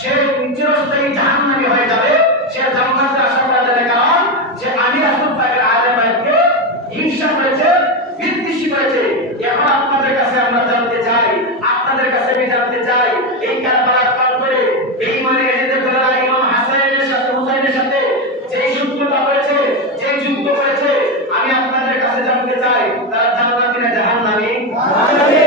সে চিরস্থায়ী জাহান্নামী হয়ে যাবে, সে জান্নাতে আশা করা যাবে। কারণ যে আমি রাসূল পাকের আহলে বাইতকে হিংসা করেছে, বিদ্বেষী করেছে। এখন আপনাদের কাছে আমরা জানতে চাই, আপনাদের কাছে আমি জানতে চাই, এই কারবালার প্রান্তরে এই মানে এজিদের দলেরা ইমাম হাসানের সাথে হুসাইনের সাথে যে যুদ্ধটা করেছে, যে যুদ্ধ করেছে, আমি আপনাদের কাছে জানতে চাই তারা জান্নাতি না জাহান্নামী? জাহান্নামী।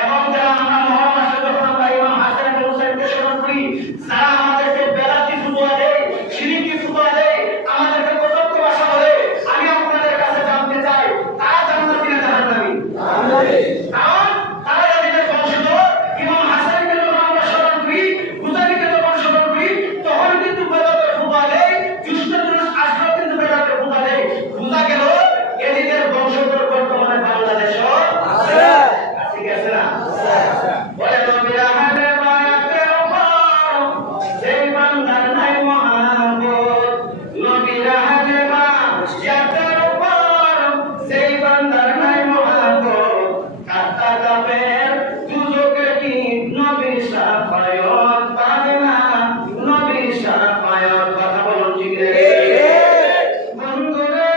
এবং যারা আমরা মহরম মাসে যখন আমরা ইমাম হাসান এবং হুসাইনকে স্মরণ করি, যারা আমাদেরকে বেলাতি ফুটুয়া দেয়, শিরকি ফুটুয়া দেয়, আমাদেরকে কটুক্ত ভাষা বলে, আমি আপনাদের কাছে জানতে চাই তারা জান্নাতি না জাহান্নামী? জাহান্নামী। কারণ তারা যাদের বংশধর, ইমাম হাসানকে যখন আমরা স্মরণ করি, হুসাইনকে যখন স্মরণ করি, তখন কিন্তু বেলাতের ফুটুয়া দেয়, দুষ্ট মানুষ আসলেও কিন্তু বেলাতের ফুটুয়া দেয়। বোঝা গেল এদিকের বংশধর বর্তমানে বাংলাদেশও আছে। ঠিক আছে না? বলে নবীরা হাতে বায়াতের উপর সেই বান্দার নাই মহাব্বত, নবীরা হাতে বায়াতের উপর সেই বান্দার নাই মহাব্বত, কাটা যাবের দুজকে কি নবীর শাফায়াত পাবে না, নবীর শাফায়াত। কথা বলুন ঠিক রে বন্ধুরে।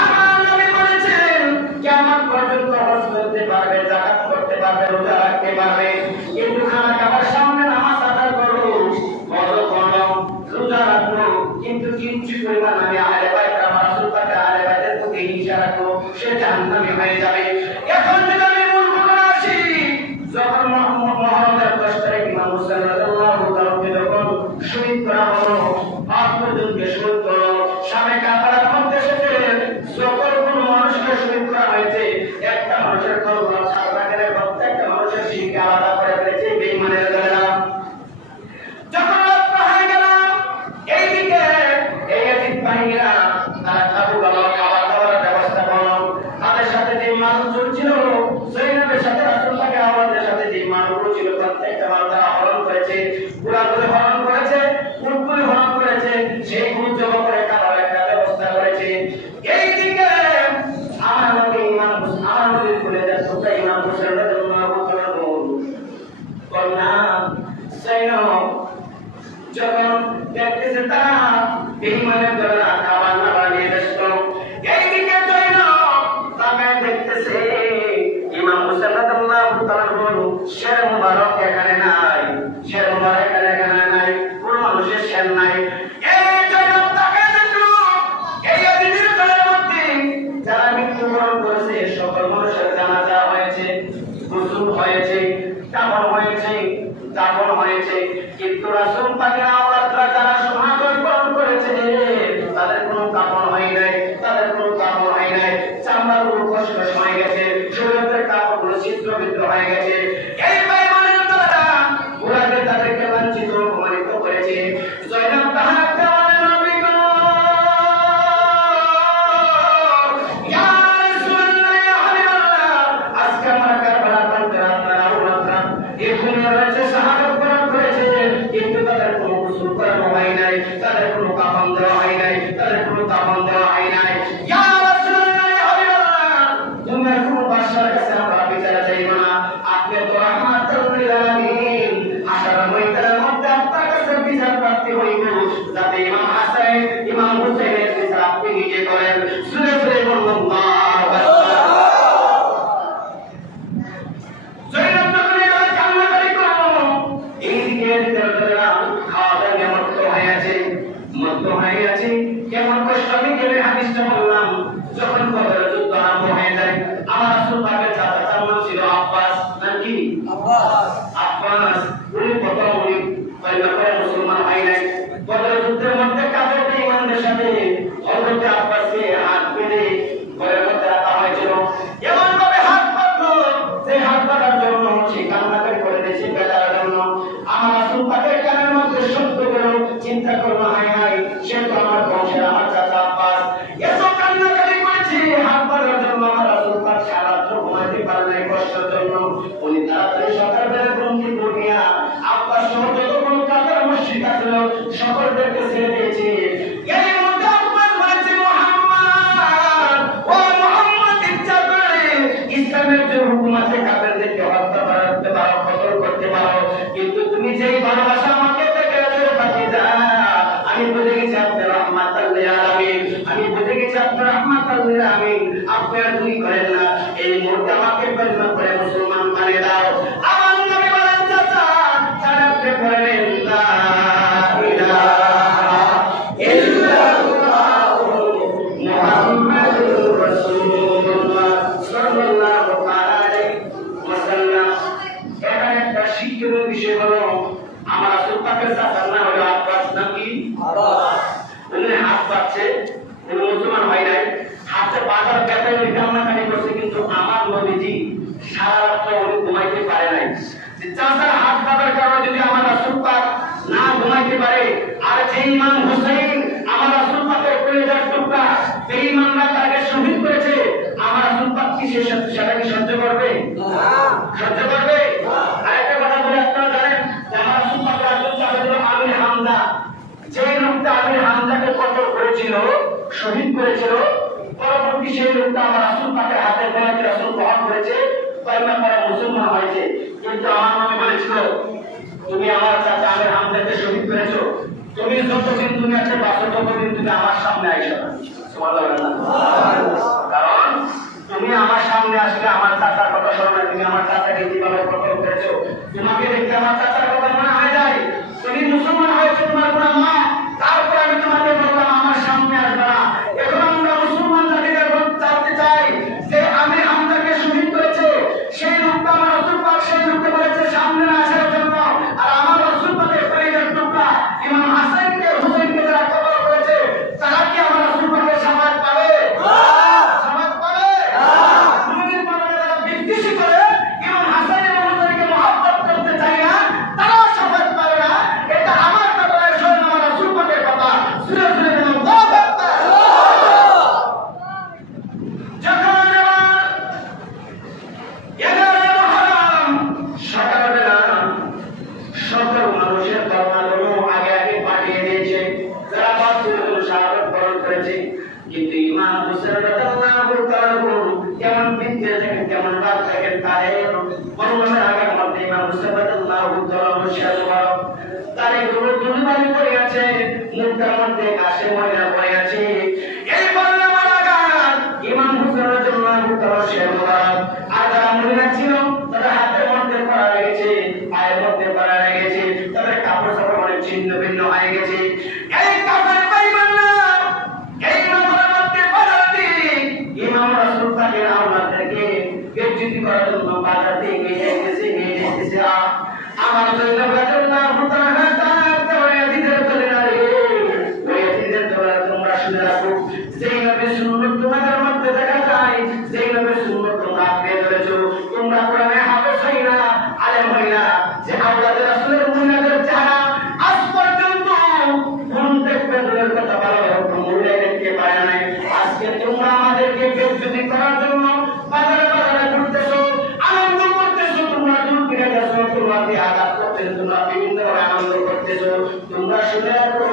আমার নবী বলেছেন কিয়ামত পর্যন্ত হজ করতে পারবে, যাকাত করতে পারবে, রোজা রাখতে পারবে, কিন্তু খানা খাবার সামনে নামাজ আদায় করো, বড় করো, রোজা রাখো, কিন্তু কিঞ্চু পরিমাণ আমি আহলে বাইত আমার রাসূল পাকের আহলে বাইতের প্রতি হিংসা রাখো, সে জাহান্নামী হয়ে যাবে। এখন যদি আমি মূল ঘটনা আসি, যখন মুহররমের 10 তারিখ ইমাম হুসাইন রাদিয়াল্লাহু তাআলাকে যখন শহীদ করা হলো, 5 জনকে শহীদ করলো, সামনে কারবালার মধ্যে এসেছে, যখন কোনো মানুষকে শহীদ করা হয়েছে, একটা মানুষের কলব সাদা করে প্রত্যেকটা মানুষের শিরকে আলাদা করে ফেলেছে বেঈমানের দ্বারা। যখন রাত হয়ে গেল, এইদিকে এই ইয়াজিদ বাহিনীরা তারা খাবার দাবারের ব্যবস্থা করলো। তাদের সাথে যে মানুষজন ছিল, জৈনবের সাথে রাসূল পাকের আওলাদের সাথে যে মানুষগুলো ছিল, প্রত্যেকটা মানুষ তারা হরণ করেছে, ঘোড়াগুলো হরণ করেছে, উটগুলো হরণ করেছে, সেই গুণ জমা করে খাবার একটা ব্যবস্থা করেছে। এইদিকে আমার নবী বলে যাচ্ছে ইমাম হুসাইন রাদিয়াল্লাহু তাআলা কন্যা জৈনব যখন দেখতেছে তারা বেঈমানের দ্বারা খাবার না বানিয়ে ব্যস্ত, এইদিকে জৈনব তাকায় দেখতেছে ইমাম হুসাইন রাদিয়াল্লাহু তাআলা শের মুবারক এখানে নাই, শের মুবারক এখানে নাই, কোন মানুষের শের নাই। এই জৈনব তাকায় দেখলো এই ইয়াজিদের দলের মধ্যে যারা মৃত্যুবরণ করেছে সকল মানুষের জানাজা হয়েছে, গোসল হয়েছে, কাফন হয়েছে, দাফন হয়েছে, কিন্তু রাসূল পাকের আওলাদরা যারা শাহাদাত বরণ করেছে তাদের কোনো কাফন হয় নাই, তাদের কোনো কাফন হয় নাই, চামড়াগুলো খসখস হয়ে গেছে, শরীরের কাপড়গুলো ছিদ্রবিদ্র হয়ে গেছে। এই বেঈমানের দ্বারা ঘোড়াদের তাদেরকে লাঞ্ছিত অপমানিত করেছে। জয়নাব তাহাকে বলে নবী গো, ইয়া রাসূলুল্লাহ, ইয়া হাবিবাল্লাহ, আজকে আমার কারবালার প্রান্তে আপনারা আওলাদরা এখানে রয়েছে, শাহাদাত বরণ করেছে, কিন্তু তাদের কোনো গোসল করানো হয় নাই, তাদের কোনো কাফন দেওয়া হয় নাই, তাদের কোনো কাফন দেওয়া হয় নাই। ইয়া রাসূলুল্লাহ, ইয়া হাবিবাল্লাহ, দুনিয়ার কোনো বাদশার কাছে আমরা বিচারে যাইব না, আপনি তো রাহমাতুল লিল আলামিন, আশার ময়দানের মধ্যে আপনার কাছে বিচার প্রার্থী হইব, যাতে ইমাম হাসান ইমাম হুসাইনের বিচার আপনি নিজে করেন। সুরে সুরে বলুন আল্লাহু আকবার। জৈনব যখন এটা কান্নাকাটি করলো, এইদিকে খাওয়া-দাওয়া মত্ত হয়ে আছে, কেমন কষ্ট। আমি গেলে হাদিসটা বললাম, যখন বদরের যুদ্ধ আরম্ভ হয়ে যায়, আমার রাসূল পাকের চাচার নাম ছিল আব্বাস, নাম কি? আব্বাস। উনি প্রথম কয়লা করে মুসলমান হয় নাই। বদরের যুদ্ধের মধ্যে কাফের বেঈমানদের সাথে হযরত আব্বাসকে হাত বেঁধে ঘরের মধ্যে রাখা হয়েছিল। এমন ভাবে হাত বাঁধলো, সেই হাত বাঁধার জন্য সে কান্নাকাটি করে দিয়েছে বেচারার জন্য। আমার রাসূল পাকের কানের মধ্যে শব্দ করলো, চিন্তা করলো, হায় হায়, সে তো আমার বংশের, আমার চাচা আব্বাস, এত কান্নাকাটি করেছে হাত বাঁধার জন্য। আমার রাসূল পাক সারা রাত ঘুমাতে পারে নাই কষ্টের জন্য। উনি তাড়াতাড়ি সকালবেলা ঘুম থেকে উঠিয়া আব্বাস সহ যতগুলো কাফের মুশরিক ছিল সকলদেরকে ছেড়ে দিয়েছে। এর মধ্যে আপনি আর দুই করেন না, এই মুহূর্তে আমাকে কলমা পড়ে মুসলমান বানিয়ে দাও। আমার নবী বলেন চাচা সারাতে পড়েন লা ইলাহা ইল্লাল্লাহ মুহাম্মাদুর রাসূলুল্লাহ সাল্লাল্লাহু আলাইহি ওয়াসাল্লাম। এটা একটা শিক্ষণীয় বিষয় হলো আমার রাসূল পাকের চাচার নাম হলো আব্বাস, নাকি আব্বাস। উনি হাত পাচ্ছে, উনি মুসলমান হয় নাই, হাতে বাজার ব্যথা উনি কান্নাকাটি করছে, কিন্তু আমার নবীজি সারা রাত্র উনি ঘুমাইতে পারে নাই। চাচার হাত বাঁধার কারণে যদি আমার রাসূল পাক না ঘুমাইতে পারে, আর যে ইমাম হুসাইন আমার রাসূল পাকের কলিজার টুকরা, এই ইমামরা তাকে শহীদ করেছে, আমার রাসূল পাক কি সেটা কি সহ্য করবে? সহ্য করবে? আরেকটা কথা বলে আপনারা জানেন যে আমার রাসূল পাকের একজন চাচা ছিল আমির হামজা। যে লোকটা আমির হামজাকে কতল করেছিল, শহীদ করেছিল, পরবর্তী সেই লোকটা আমার রাসূল পাকের হাতে গোলামি রাসূল গ্রহণ করেছে, কলমা পড়ে মুসলমান হয়েছে। কিন্তু আমার নবী বলেছিল, তুমি আমার চাচা আমির হামজাকে শহীদ করেছো, তুমি যতদিন দুনিয়াতে বাঁচো ততদিন তুমি আমার সামনে আইসো না। কারণ তুমি আমার সামনে আসলে আমার চাচার কথা স্মরণে, তুমি আমার চাচাকে কিভাবে কতল করেছো, তোমাকে দেখতে আমার চাচার কথা মনে হয়ে যায়। তুমি মুসলমান হয়েছো, তোমার কোনো মা, তারপর আমি তোমাকে বললাম আমার সামনে আসবে না। এখন আমরা মুসলমান জাতিকে জানতে চাই যে আমির হামজাকে শহীদ করেছে সেই লোকটা আমার রাসূল পাক সেই লোককে বলেছে সামনে না আসার জন্য, আর আমার রাসূল পাকের কলিজার টুকরা ইমাম হাসানকে হুসাইনকে যারা কতল করেছে তারা কি আমার রাসূল পাকের শাফাআত পাবে? শাফাআত পাবে? মুমিন বানানো যারা বিদ্বেষী করে ইমাম হাসান এবং হুসাইনকে মহব্বত করতে চায় না, তারাও শাফাআত পাবে না। এটা আমার কথা নয়, স্বয়ং আমার রাসূল পাকের কথা। সূরা সূরা আল্লাহু আকবার। যখন সকালবেলা সকল মানুষের ধর্মাগুলো আগে আগে পাঠিয়ে দিয়েছে, যারা বাচ্চাগুলো শাহাদাত বরণ করেছে। কিন্তু ইমাম হোসেন রাদিয়াল্লাহু তাআলা কেমন বিদ্যে থাকেন, কেমন রাত থাকেন, তাদের বর্ণনার আগের মধ্যে ইমাম হোসেন রাদিয়াল্লাহু তাআলা তার এগুলো দুলবালি পড়ে আছে, মুখটার মধ্যে ঘাসে ময়লা পড়ে আছে। এই বর্ণনার আগার ইমাম হোসেন রাদিয়াল্লাহু তাআলা আর যারা মহিলা ছিল তাদের হাতের মধ্যে পড়া লেগেছে, পায়ের মধ্যে পড়া লেগেছে, তাদের কাপড় চাপড় অনেক ছিন্ন ভিন্ন হয়ে গেছে। এই কাপড় পাইবেন না, এই নগরের মধ্যে বাজাতে ইমাম রাসূল পাকের আওলাদদেরকে বেজ্জতি করার জন্য বাজাতে নিয়ে যাইতেছে। আমার জন্য রাদিয়াল্লাহু তাআলা ওয়াজিদের বলে রে, ওয়াজিদের তোমরা তোমরা শুনে রাখো, যেই নবীর সুন্নাত তোমাদের মধ্যে দেখা যায়, যেই নবীর সুন্নাত তোমরা আঁকড়ে ধরেছো, তোমরা কোরআনে হাফেজ হইনা, আলেম হইনা, যে আওলাদের রাসূলের মুনাদের চেহারা আজ পর্যন্ত কোন দেখবে দূরের কথা ভালো মহিলা দেখতে পারে নাই। আজকে তোমরা আমাদেরকে বেজ্জতি করার জন্য বাজারে বাজারে ঘুরতেছো, আনন্দ করতেছো, তোমরা দূর ফিরে যাচ্ছো, তোমাকে আঘাত করতেছো, তোমরা বিভিন্ন আনন্দ করতেছো। তোমরা শুনে রাখো,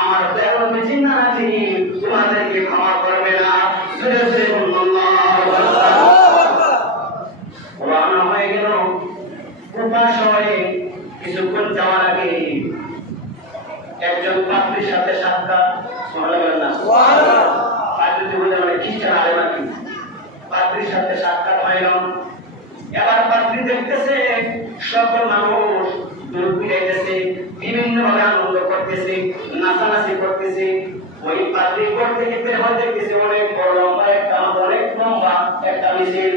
আমার দেওয়ার মেঝে না আছে, তোমাদেরকে ক্ষমা করবে না। রওনা হয়ে গেল কুফা শহরে। কিছুক্ষণ যাওয়ার আগে একজন পাত্রীর সাথে সাক্ষাৎ, খ্রিস্টান আলেম আর কি, পাত্রীর সাথে সাক্ষাৎ হইল। এবার পাত্রী দেখতেছে সকল মানুষ দূর ফিরাইতেছে, বিভিন্ন ভাবে আনন্দ করতেছে, নাচানাচি করতেছে। ওই পাত্রী করতে গেতে দেখতেছে অনেক বড় লম্বা একটা, অনেক লম্বা একটা মিছিল।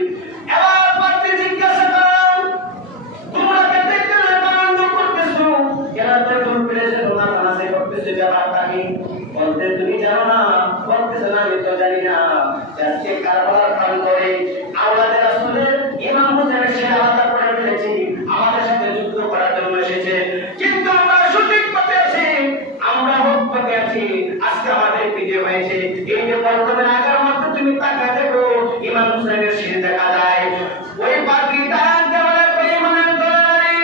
এবার পাত্রী জিজ্ঞাসা করেন, তোমরা কেটে আনন্দ করতেছো, এরা তো দূর ফিরেছে, নাচানাচি করতেছে, ব্যাপারটা কি? বলতে তুমি জানো না? বলতেছে না, আমি তো জানি না। আজকে কারবালার প্রান্তরে আওলাদের রাসূলের ইমাম হোসেনের সে আলাদা করে ফেলেছি, আমাদের সাথে যুদ্ধ করার জন্য এসেছে, কিন্তু আমরা সঠিক পথে আছি, আমরা হক পথে আছি। আজকে আমাদের বিজয় হয়েছে। এই যে বর্তমানে আগার মধ্যে তুমি তাকা দেখো, ইমাম হোসেনের সে দেখা যায়। ওই পার্টি তার দেওয়ালে বেঈমানের দলালি,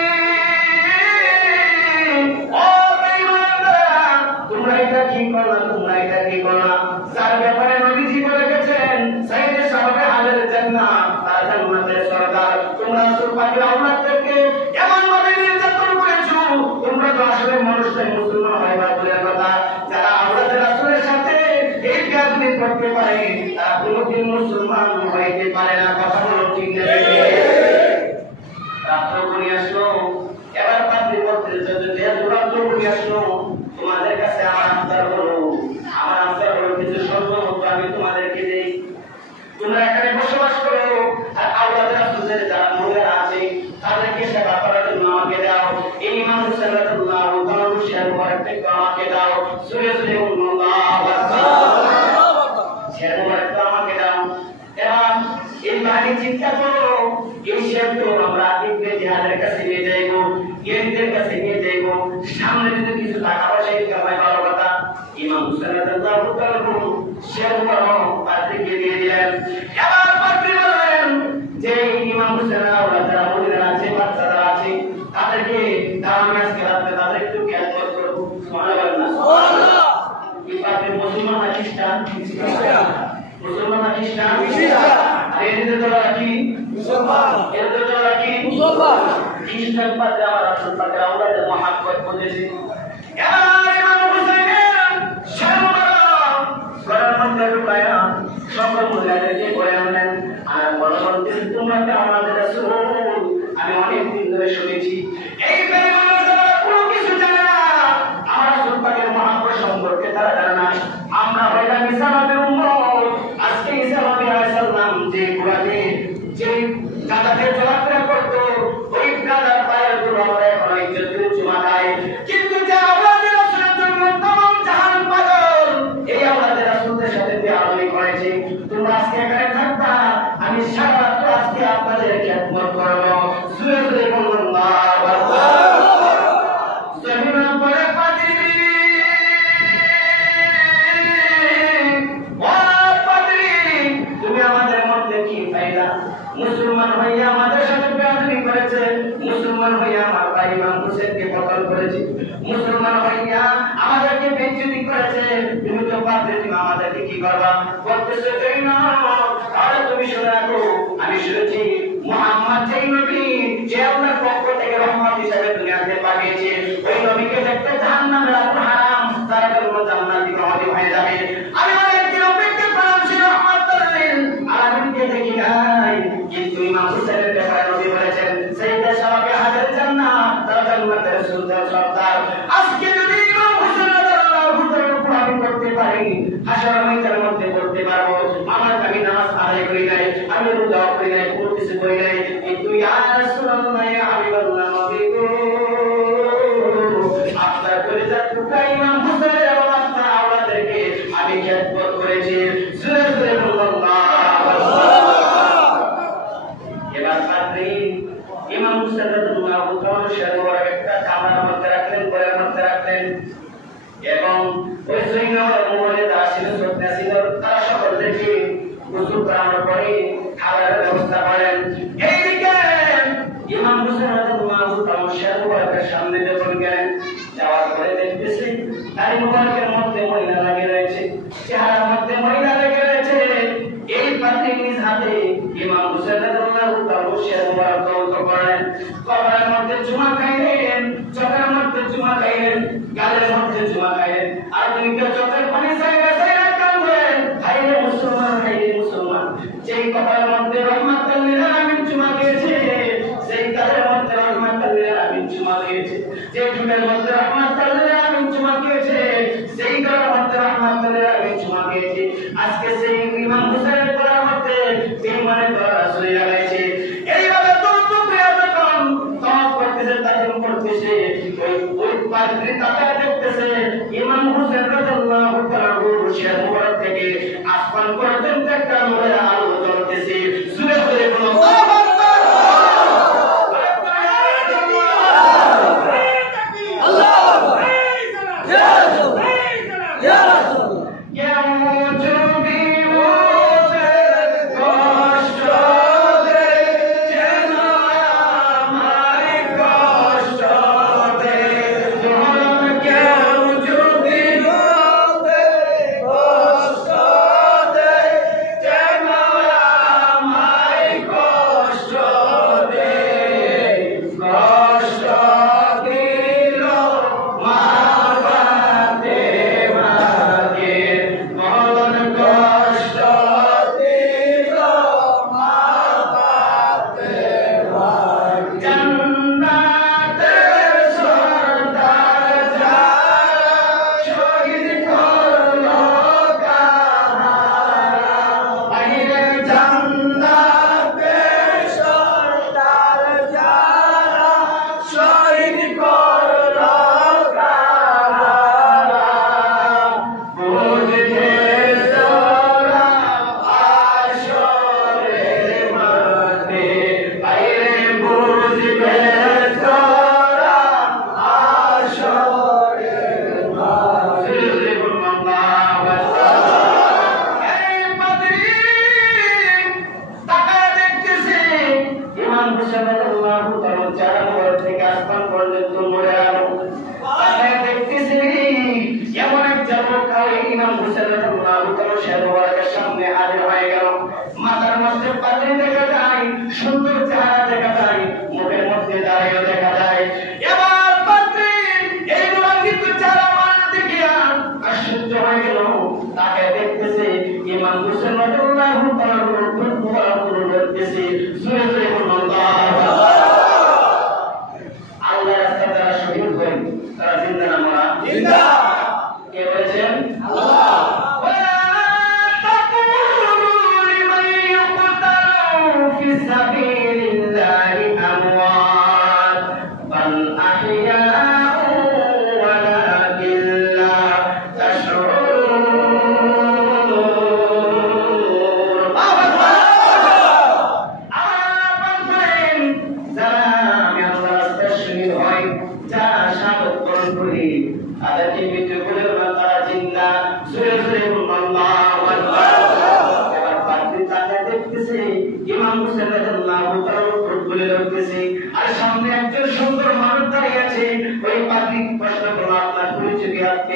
ও বেঈমানরা, তোমরা এটা কি করো না, তোমরা এটা কি করো না? যার ব্যাপারে নবীজি বলে গেছেন সাইয়েদে সাহাবে আলের জান্নাত, তার জান্নাতের সরদার, তোমরা রাসূল পাকের আওলাদদেরকে এমন ভাবে নির্যাতন করেছো, তোমরা তো আসলে মানুষটাই মুসলমান হয় বা দূরের কথা, যারা আওলাদের রাসূলের সাথে এই কাজগুলি করতে মুসলমান হইতে পারে না। কথা বলো ঠিক না? রাত্র ঘনিয়ে আসলো, এবার পাত্রী বলতে যে রাত্র ঘনিয়ে আসলো, তোমাদের কাছে আমার আবদার হলো কিছু স্বর্ণ মুদ্রা আমি তোমাদেরকে দেই, তোমরা এখানে বসবাস করো, আর আওলাদ রাসূলের যারা মহিলা আছে তাদেরকে সেবা করার জন্য আমাকে দাও। এই ইমাম হুসাইন রাদিয়াল্লাহু তাআলা শেয়ার মুবারক আমাকে দাও। সুরে সুরে আল্লাহু আকবার, শেয়ার মুবারক আমাকে দাও। এবার এই বাণী চিন্তা করো, এই শেয়ার তো আমরা ইবনে জিহাদের কাছে নিয়ে যাইব, ইয়েদের কাছে নিয়ে যাইব, সামনে যদি কিছু টাকা পয়সা কামাই ভালো কথা। ইমাম হুসাইন রাদিয়াল্লাহু তাআলা শেয়ার মুবারক পাত্রীকে দিয়ে দিলেন। এবার পাত্রী বললেন যে ইমাম হুসাইন যারা মহিলা আছে, বাচ্চারা আছে, তাদেরকে দামি আজকে রাতে তাদের একটু খেয়াল করবো। সুবহানাল্লাহ না সুবহানাল্লাহ। এই পাত্রী মুসলমান না খ্রিস্টান? মুসলমান না খ্রিস্টান? আর এদের দলা কি মুসলমান? এদের দলা কি মুসলমান? খ্রিস্টান পাত্রী আমার আসল পাত্রী আওলাদের মহব্বত বুঝেছে। এবার ইমাম হুসাইন শামরান ঘরের মধ্যে ঢুকায়া সকল মহিলাদেরকে বলে আনলেন, আর বলতে তোমরা কি আমাদের রাসূল? আমি অনেক দিন ধরে শুনেছি এই বেঈমানরা কোনো কিছু জানে না, আমার রাসূল পাকের মহব্বত সম্পর্কে তারা জানে না। আমরা হইলাম ঈসা নবীর উম্মত। আজকে ঈসা নবী আলাইহিস সালাম যে কুরআনে যে গাদাতে চলাফেরা করতো, ওই গাদার পায়ের ধুলো আমরা এখন ইজ্জত করে চুমা খাই। কিন্তু যে আওলাদের রাসূলের জন্য तमाम জাহান পাগল, এই আওলাদের রাসূলের সাথে বেয়াদবি করেছে। তোমরা আজকে এখানে থাকবা, আমি সারা রাত আজকে আপনাদের খেদমত করব। সুরে সুরে বলুন আল্লাহু আকবার। জমিন পড়ে পানি তুমি আমাদের মধ্যে কি পাইলা? মুসলমান হইয়া আমাদের সাথে বেয়াদবি করেছে, মুসলমান হইয়া আমার ভাই ইমাম হুসাইনকে কতল করেছে, মুসলমান হইয়া আমাদেরকে বেইজ্জতি করেছে। তুমি তো পারবে, তুমি আমাদেরকে কি করবা? বলতেছে তাই না? আরে তুমি শুনে রাখো, আমি শুনেছি মুহাম্মদ যেই নবী, যে আল্লাহর পক্ষ থেকে রহমত হিসেবে দুনিয়াতে পাঠিয়েছে, ওই নবীকে দেখতে জাহান্নামে রাখা হারাম, তার জন্য জান্নাতি ওয়াজিব হয়ে যাবে। আমি অনেকদিন অপেক্ষা করলাম সেই রহমতের আলামিনকে দেখি নাই, কিন্তু ইমাম হুসাইনের ব্যাপারে নবী বলেছেন সাইয়্যিদা শাবাবে হাজার জান্নাত, তারা জান্নাতের সুলতান সর্দার। আজকে যদি ইমাম হুসাইন রাদিয়াল্লাহু তাআলার উপর আমি করতে পারি, হাসরের ময়দানের মধ্যে করতে পারবো। আমার আমি নামাজ আদায় করি নাই, আমি রোজা করি নাই, কোনো কিছু করি নাই, কিন্তু ইয়া রাসূলুল্লাহ ইয়া হাবিবাল্লাহ নবী গো, আপনার পরিচয় টুকরা ইমাম হুসাইনের এবং আপনার আওলাদেরকে আমি খেদমত করেছি। সুরে সুরে আল্লাহু এবার পাত্রী ইমাম হুসাইন রাদিয়াল্লাহু তাআলা শরীর একটা কামরার মধ্যে রাখলেন, ঘরের মধ্যে রাখলেন, এবং ওই সৈন্যরা মোহরে দাসিল ছিল, তারা সকলকে গোসল করানোর পরে খাবারের ব্যবস্থা করেন। এইদিকে ইমাম হুসাইন রাদিয়াল্লাহু তাআলা শরীরের সামনে যখন গেলেন, যাওয়ার পরে দেখতেছি দাড়ি মোবারকের মধ্যে ময়লা লেগে রয়েছে, চেহারার মধ্যে ময়লা লেগে রয়েছে। এই পাত্রী নিজ হাতে ইমাম হুসাইন রাদিয়াল্লাহু তাআলা শের মুবারক দৌত করেন, কবরের মধ্যে চুমা খাইলেন, চোখের মধ্যে চুমা খাইলেন, গালের মধ্যে চুমা খাইলেন, আর দুইটা চোখের পানি জায়গা জায়গা কাঁদলেন। হাইরে মুসলমান, হাইরে মুসলমান, যেই কবরের মধ্যে রহমাতুল লিল আলামিন চুমা খেয়েছে, সেই গালের মধ্যে রহমাতুল লিল আলামিন চুমা খেয়েছে, যে ঠোঁটের মধ্যে রহমাতুল লিল আলামিন চুমা খেয়েছে, সেই গালের মধ্যে রহমাতুল লিল আলামিন চুমা ইমাম হুসাইন রাদিয়াল্লাহু তাআলা শের মোবারকের সামনে হাজির হয়ে গেল। মাথার মধ্যে পাগড়ি দেখা যায়, সুন্দর চেহারা দেখা যায়, মুখের মধ্যে দাড়িও দেখা যায়। এবার পাগড়ি এইগুলো কিন্তু চেহারা মানে দেখিয়া আশ্চর্য হয়ে গেল। তাকে দেখতেছে ইমাম হুসাইন রাদিয়াল্লাহু তাআলার মুখ মুবারক দেখতেছে। জোরে জোরে বলুন আল্লাহু আকবার। আল্লাহর রাস্তায় যারা শহীদ হয় তারা জিন্দা না মরা? জিন্দা। কে বলেছেন? আল্লাহ। আর সামনে একজন সুন্দর মানুষ দাঁড়িয়ে আছে। ওই পাবলিক প্রশ্ন করলো, আপনার পরিচয়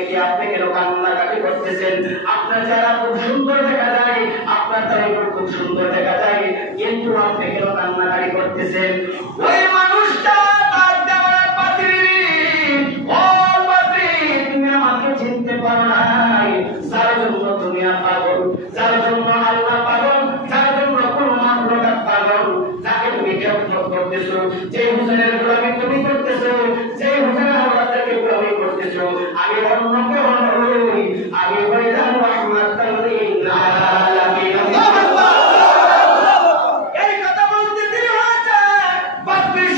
কি? আপনি কেন কান্নাকাটি করতেছেন? আপনার যারা খুব সুন্দর দেখা যায়, আপনার তারা খুব সুন্দর দেখা যায়, কিন্তু আপনি কেন কান্নাকাটি করতেছেন? ওই মানুষটা তার দেওয়ার পাত্রী, ও পাত্রী, তুমি আমাকে চিনতে পারো নাই। যার জন্য তুমি পাগল, যার জন্য আল্লাহ পাগল, যার জন্য কোন মানুষ পাগল, যাকে তুমি খেদমত করতেছো, যে হুসাইনের গোলামি তুমি করতেছো, যে হুসাইনের আওলাদকে গোলামি করতেছো, আমি অন্য কেউ নই, আমি হইলাম রাহমাতুল লিল আলামিন। এই কথা বলতে দেরি হয়েছে, বাপের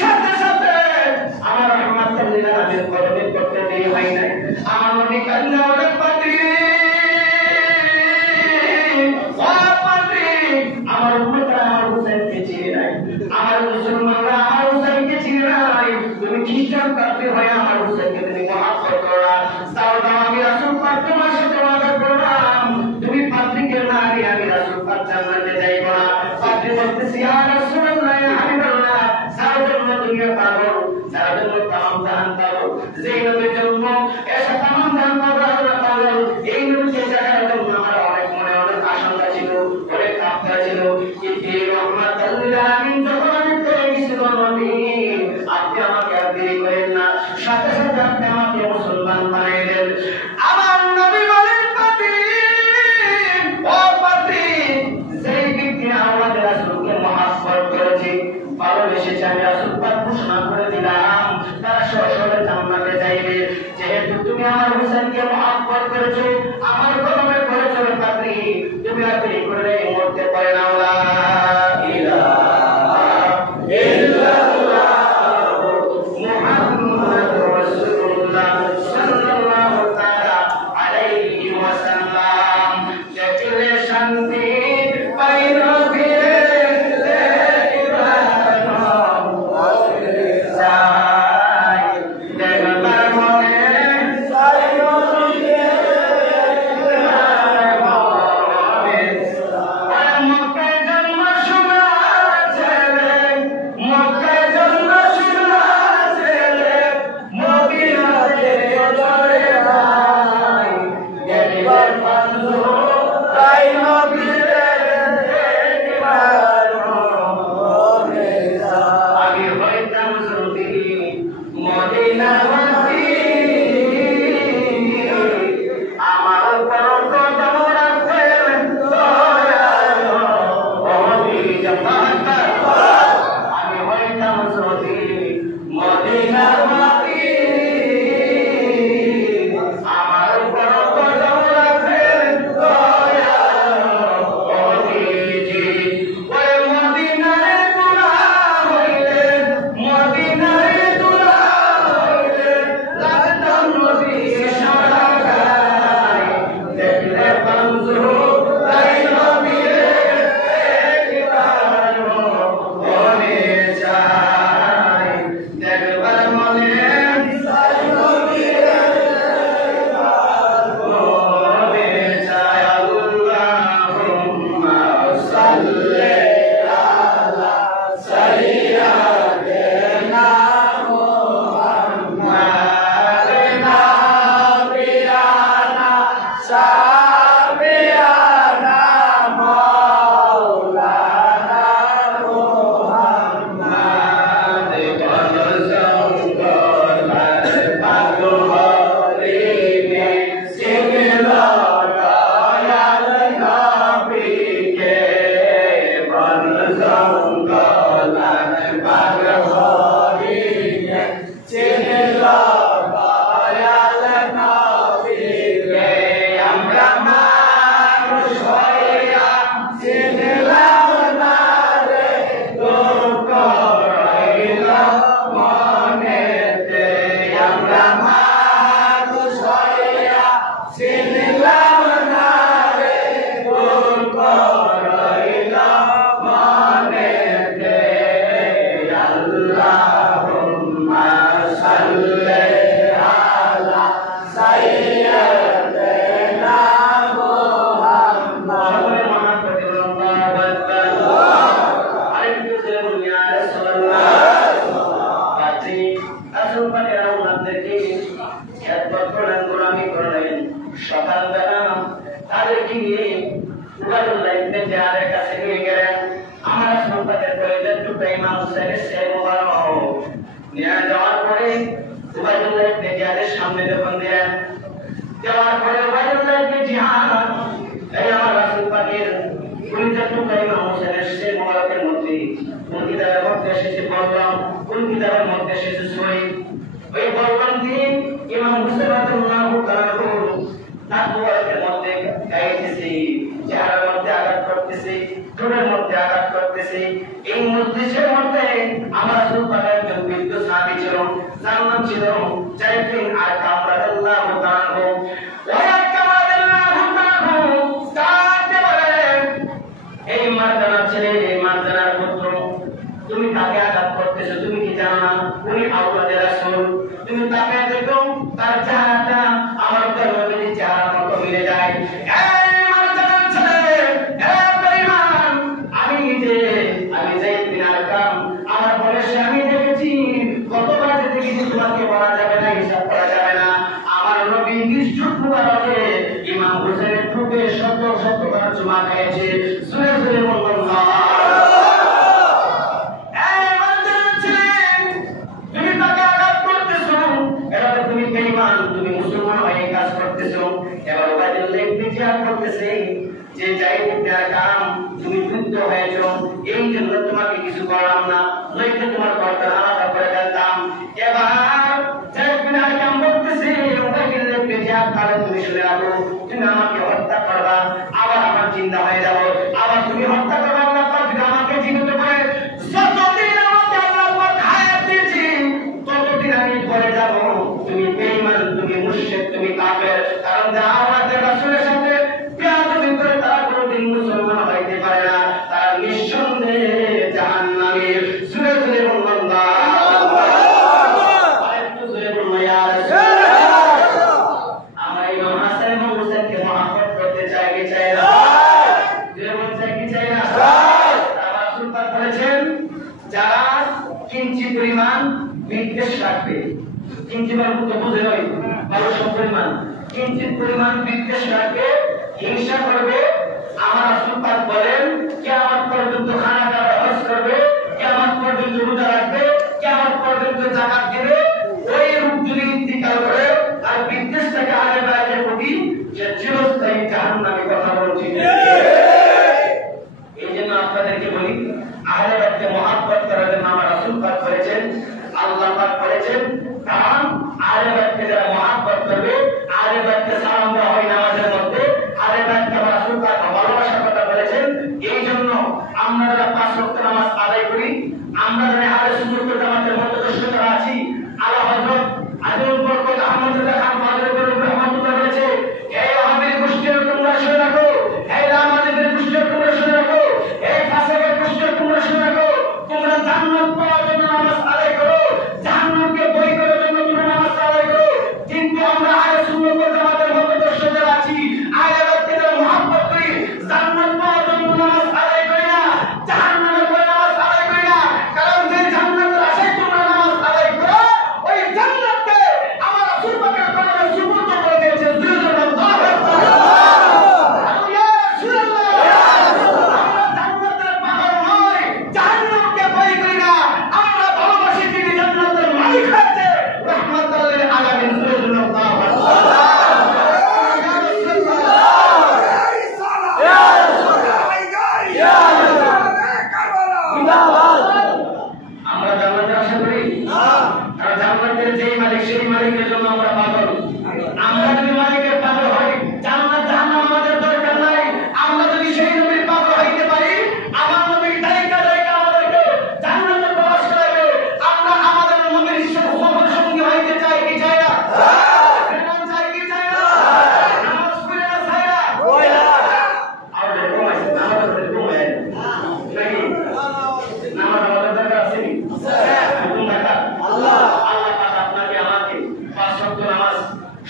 তোমরা শুনে রাখো,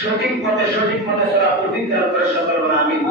সঠিক পথে সূরা তৌফিক দান করে সকল বলে আমিন।